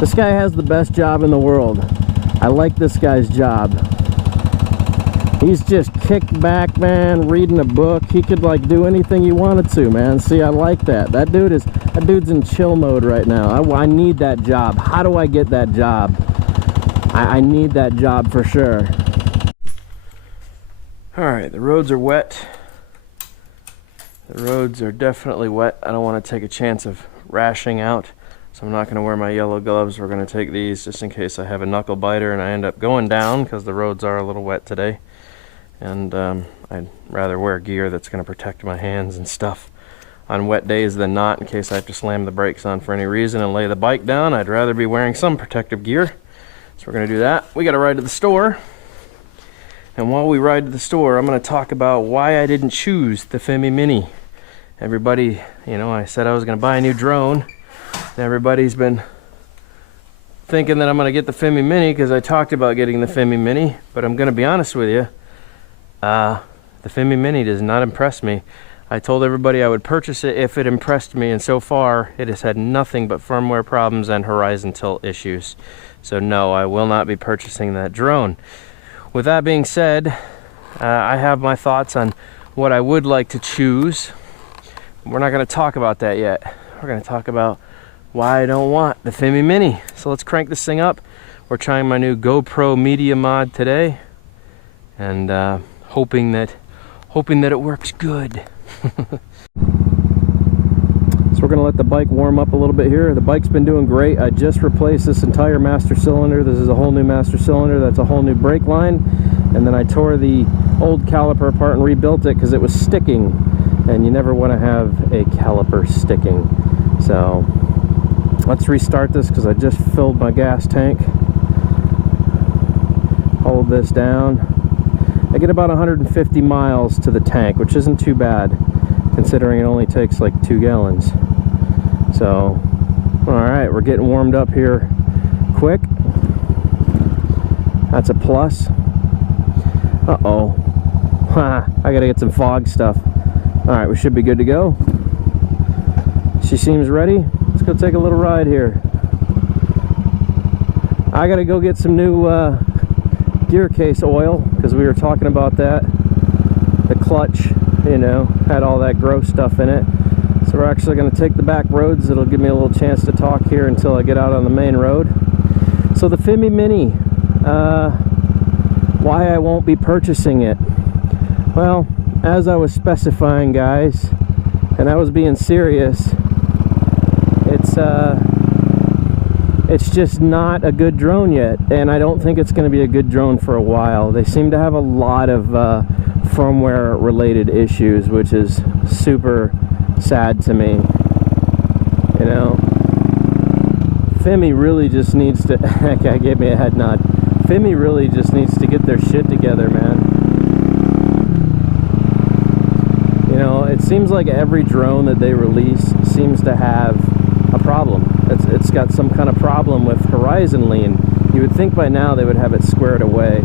This guy has the best job in the world. I like this guy's job. He's just kicked back, man, reading a book. He could like do anything he wanted to, man. See, I like that. That dude's in chill mode right now. I need that job. How do I get that job? I need that job for sure. All right, the roads are wet. The roads are definitely wet. I don't want to take a chance of rashing out, so I'm not going to wear my yellow gloves. We're going to take these just in case I have a knuckle biter and I end up going down, because the roads are a little wet today. And I'd rather wear gear that's going to protect my hands and stuff on wet days than not, in case I have to slam the brakes on for any reason and lay the bike down. I'd rather be wearing some protective gear. So we're going to do that. We got to ride to the store. And while we ride to the store, I'm going to talk about why I didn't choose the Fimi Mini. Everybody, you know, I said I was going to buy a new drone. And everybody's been thinking that I'm going to get the Fimi Mini because I talked about getting the Fimi Mini. But I'm going to be honest with you. The Fimi Mini does not impress me. I told everybody I would purchase it if it impressed me, and so far it has had nothing but firmware problems and horizon tilt issues. So no, I will not be purchasing that drone. With that being said, I have my thoughts on what I would like to choose. We're not going to talk about that yet. We're going to talk about why I don't want the Fimi Mini. So let's crank this thing up. We're trying my new GoPro media mod today, and hoping that it works good. So we're gonna let the bike warm up a little bit here. The bike's been doing great. I just replaced this entire master cylinder. This is a whole new master cylinder. That's a whole new brake line. And then I tore the old caliper apart and rebuilt it because it was sticking. And you never want to have a caliper sticking. So let's restart this because I just filled my gas tank. Hold this down. I get about 150 miles to the tank, which isn't too bad, considering it only takes like 2 gallons. So, alright, we're getting warmed up here quick. That's a plus. Uh-oh. I gotta get some fog stuff. Alright, we should be good to go. She seems ready. Let's go take a little ride here. I gotta go get some new gear case oil, because we were talking about that. The clutch, you know, had all that gross stuff in it. So we're actually going to take the back roads. It'll give me a little chance to talk here until I get out on the main road. So the Fimi Mini, why I won't be purchasing it. Well, as I was specifying, guys, and I was being serious, it's just not a good drone yet, and I don't think it's going to be a good drone for a while. They seem to have a lot of firmware related issues, which is super sad to me. You know, Fimi really just needs to that guy gave me a head nod. Fimi really just needs to get their shit together, man. You know, it seems like every drone that they release seems to have a problem. It's got some kind of problem with horizon lean. You would think by now they would have it squared away.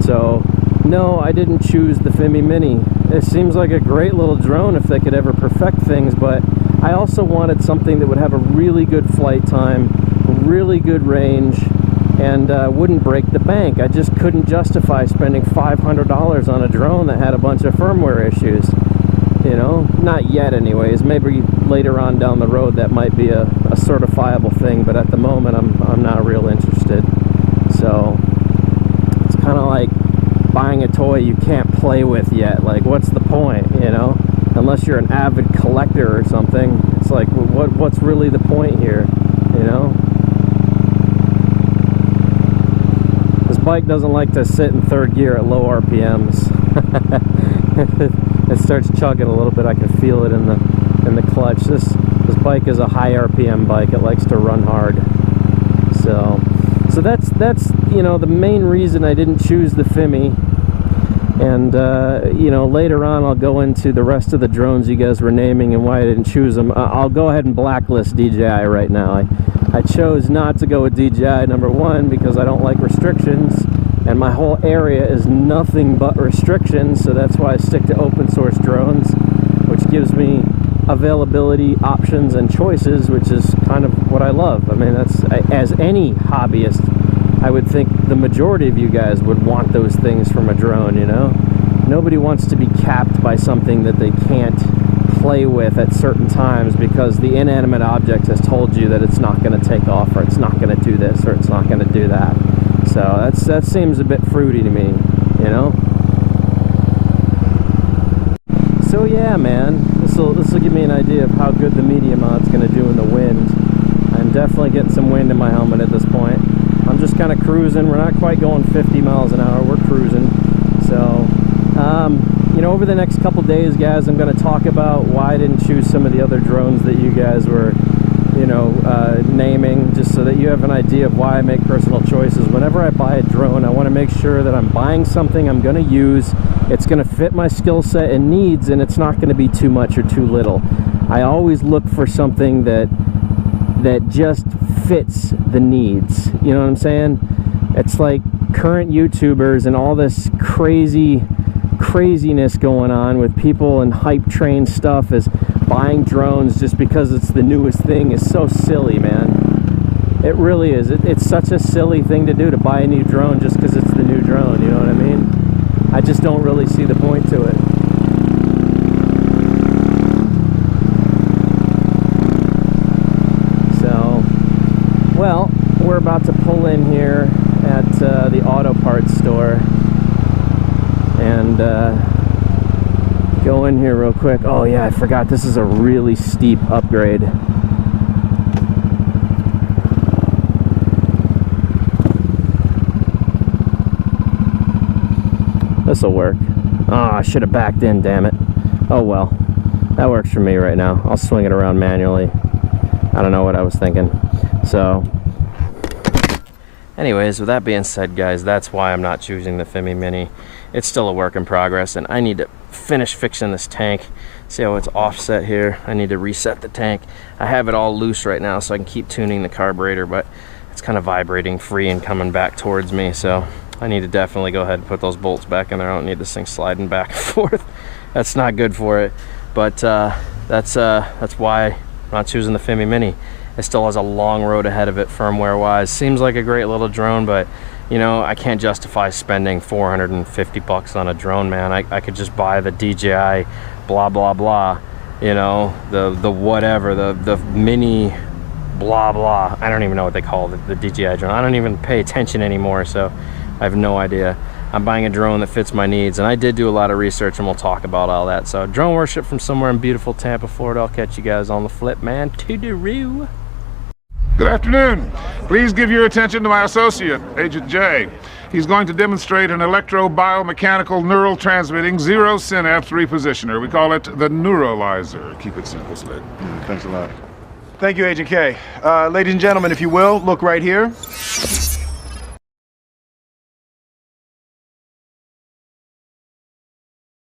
So no, I didn't choose the Fimi Mini. It seems like a great little drone if they could ever perfect things, but I also wanted something that would have a really good flight time, really good range, and wouldn't break the bank. I just couldn't justify spending $500 on a drone that had a bunch of firmware issues. You know, not yet anyways. Maybe later on down the road that might be a certifiable thing, but at the moment I'm not real interested. So it's kind of like buying a toy you can't play with yet. Like, what's the point, you know? Unless you're an avid collector or something. It's like, what's really the point here, you know? This bike doesn't like to sit in third gear at low RPMs. It starts chugging a little bit. I can feel it in the clutch. This bike is a high RPM bike. It likes to run hard. So that's you know, the main reason I didn't choose the Fimi. And you know, later on I'll go into the rest of the drones you guys were naming and why I didn't choose them. I'll go ahead and blacklist DJI right now. I chose not to go with DJI, number one, because I don't like restrictions, and my whole area is nothing but restrictions, so that's why I stick to open source drones, which gives me availability, options, and choices, which is kind of what I love. I mean, that's, as any hobbyist, I would think the majority of you guys would want those things from a drone, you know? Nobody wants to be capped by something that they can't play with at certain times because the inanimate object has told you that it's not going to take off, or it's not going to do this, or it's not going to do that. So that seems a bit fruity to me, you know? So yeah, man, this will give me an idea of how good the media mount's going to do in the wind. I'm definitely getting some wind in my helmet at this point. I'm just kind of cruising. We're not quite going 50 miles an hour. We're cruising. So, you know, over the next couple days, guys, I'm going to talk about why I didn't choose some of the other drones that you guys were, you know, naming, just so that you have an idea of why I make personal choices. Whenever I buy a drone, I want to make sure that I'm buying something I'm going to use, it's going to fit my skill set and needs, and it's not going to be too much or too little. I always look for something that just fits the needs. You know what I'm saying? It's like current YouTubers and all this craziness going on with people and hype train stuff is buying drones just because it's the newest thing is so silly, man. It really is. It's such a silly thing to do, to buy a new drone just because it's the new drone, you know what I mean? I just don't really see the point to it. So, well, we're about to pull in here at the auto parts store and go in here real quick. Oh yeah, I forgot, this is a really steep upgrade. This'll work. Ah, I should have backed in, damn it. Oh well, that works for me right now. I'll swing it around manually. I don't know what I was thinking. So anyways, with that being said, guys, that's why I'm not choosing the Fimi Mini. It's still a work in progress, and I need to finish fixing this tank. See how it's offset here? I need to reset the tank. I have it all loose right now so I can keep tuning the carburetor, but it's kind of vibrating free and coming back towards me, so I need to definitely go ahead and put those bolts back in there. I don't need this thing sliding back and forth. That's not good for it. But that's why I'm not choosing the Fimi Mini. It still has a long road ahead of it firmware wise. Seems like a great little drone, but you know, I can't justify spending 450 bucks on a drone, man. I could just buy the DJI blah blah blah, you know, the whatever, the mini blah blah. I don't even know what they call it, the DJI drone. I don't even pay attention anymore, so I have no idea. I'm buying a drone that fits my needs, and I did do a lot of research, and we'll talk about all that. So drone worship from somewhere in beautiful Tampa, Florida. I'll catch you guys on the flip, man. To-do-roo. Good afternoon. Please give your attention to my associate, Agent J. He's going to demonstrate an electro-biomechanical neural transmitting zero synapse repositioner. We call it the neuralizer. Keep it simple, Sled. Thanks a lot. Thank you, Agent K. Ladies and gentlemen, if you will, look right here.